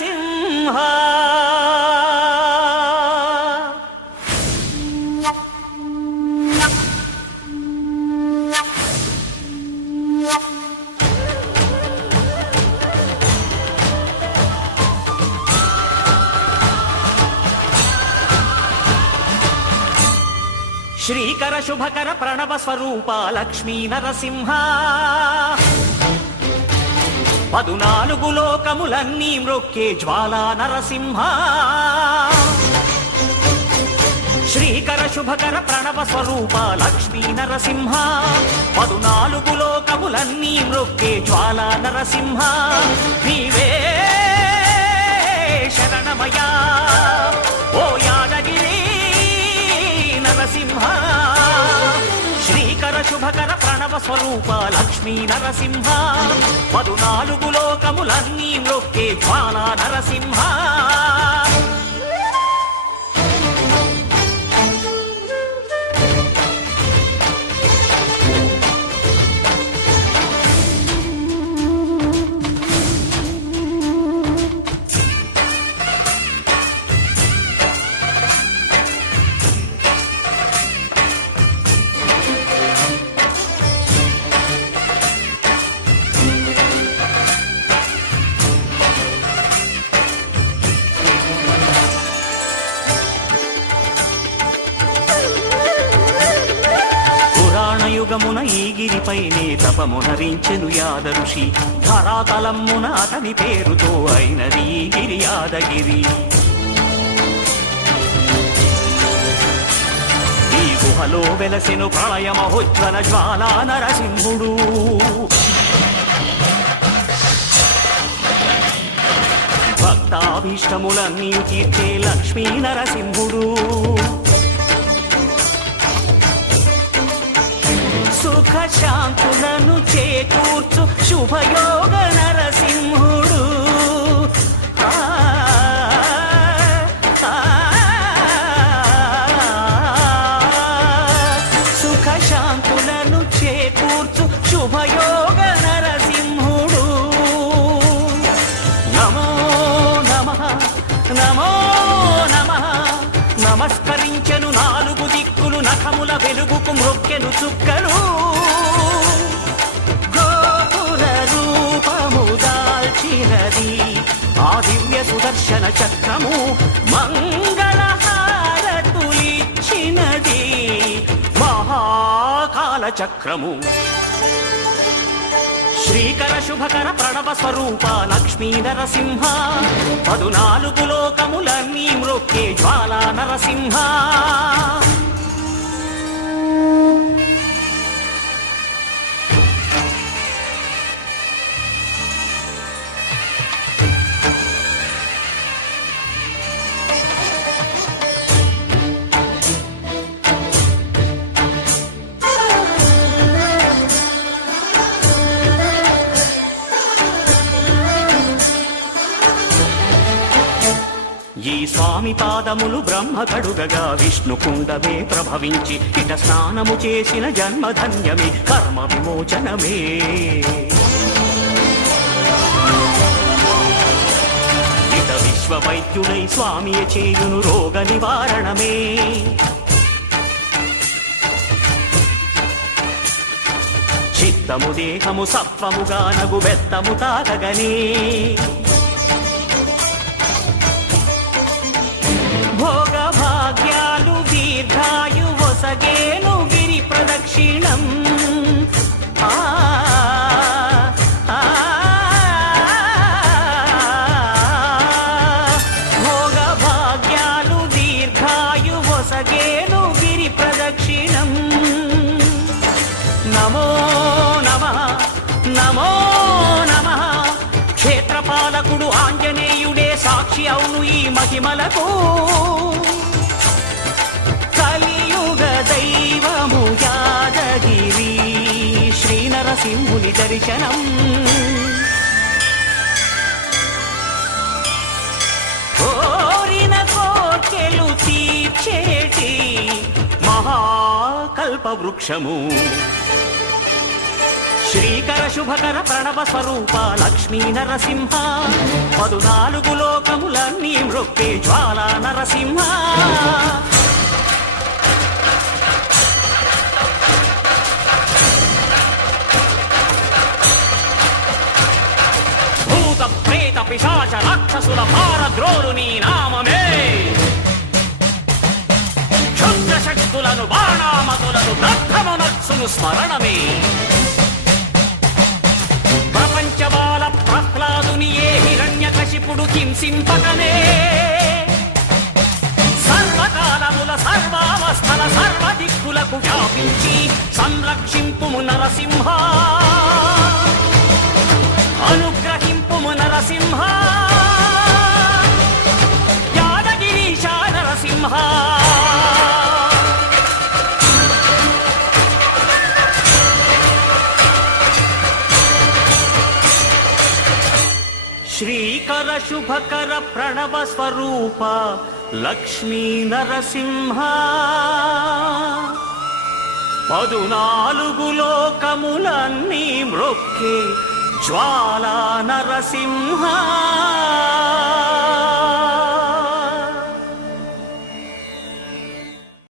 నరసింహ శ్రీకర శుభకర ప్రణవ స్వరూప లక్ష్మీ నరసింహ 14 లోకములన్నీ మ్రొక్కే జ్వాలా నరసింహ శ్రీకర శుభకర ప్రణవ స్వరూప లక్ష్మీ నరసింహ 14 లోకములన్నీ మ్రొక్కే జ్వాలా నరసింహ నీవే శరణమయా ఓ యాదగిరి నరసింహ శ్రీకర శుభకర ప్రణవ స్వరూప లక్ష్మీ నరసింహ 14 లోకములన్నీ మ్రొక్కే జ్వాలా నరసింహ యుగమున ఈ గిరిపైనే తపమునరించెను యాద ఋషి ధరాతలమ్మున అతని పేరుతో అయినది ఈ గిరి యాదగిరి ఈ గుహలో వెలసెను ప్రళయ మహోజ్వల జ్వాలా నరసింహుడు భక్తాభీష్టములన్నీ తీర్చే లక్ష్మీ నరసింహుడు సుఖ శాంతులను చేకూర్చు శుభయోగ నరసింహుడు సుఖ శాంతులను చేకూర్చు శుభయోగ నరసింహుడు నమో నమః నమో నమః నమస్కరించెను 4 దిక్కులు నఖముల వెలుగుకు మ్రొక్కెను చుక్కలు గోపుర రూపము దాల్చినది ఆ దివ్య సుదర్శన చక్రము మంగళహారతులిచ్చినది మహాకాల చక్రము శ్రీకర శుభకర ప్రణవ స్వరూప లక్ష్మీ నరసింహ 14 లోకములన్నీ మ్రొక్కే జ్వాలా నరసింహ ఈ స్వామి పాదములు బ్రహ్మ కడుగగా విష్ణు కుండమే ప్రభవించి ఇట స్నానము చేసిన జన్మధన్యమే కర్మ విమోచనమే ఇట విశ్వవైద్యుడై స్వామియే చేయును రోగ నివారణమే చిత్తము దేహము సత్వముగా నగు బెత్తము తాకగనే భోగ భాగ్యాలు దీర్ఘాయు వసగేను గిరి ప్రదక్షిణం భోగ భాగ్యాలు దీర్ఘాయు వసగేను గిరి ప్రదక్షిణం నమో నమః నమో నమః క్షేత్రపాలకుడు ఆంజనేయుడే సాక్షి అవును ఈ మహిమలకు కలియుగ దైవము యాదగిరి శ్రీ నరసింహుని దర్శనం కోరిన కోర్కెలు తీర్చేటి మహాకల్పవృక్షము శ్రీకర శుభకర ప్రణవ స్వరూప లక్ష్మీ నరసింహ 14 లోకములన్నీ మృక్కే జ్వాలా నరసింహ భూత ప్రేత పిశాచ రాక్షసుల భారద్రోలు నీ నామమే క్షుద్ర శక్తులను బాణామతులను దగ్ధమునర్చును స్మరణమే ప్రపంచబాల ప్రహ్లాదుని ఏ హిరణ్యకశిపుడు హింసింపకనే సర్వకాలముల సర్వావస్థల సర్వదిక్కులకు వ్యాపించి సంరక్షింపుము నరసింహ అనుగ్రహింపుము నరసింహ యాదగిరీశ నరసింహ శ్రీకర శుభకర ప్రణవ స్వరూప లక్ష్మీ నరసింహ 14 లోకములన్నీ మ్రొక్కే జ్వాలా నరసింహ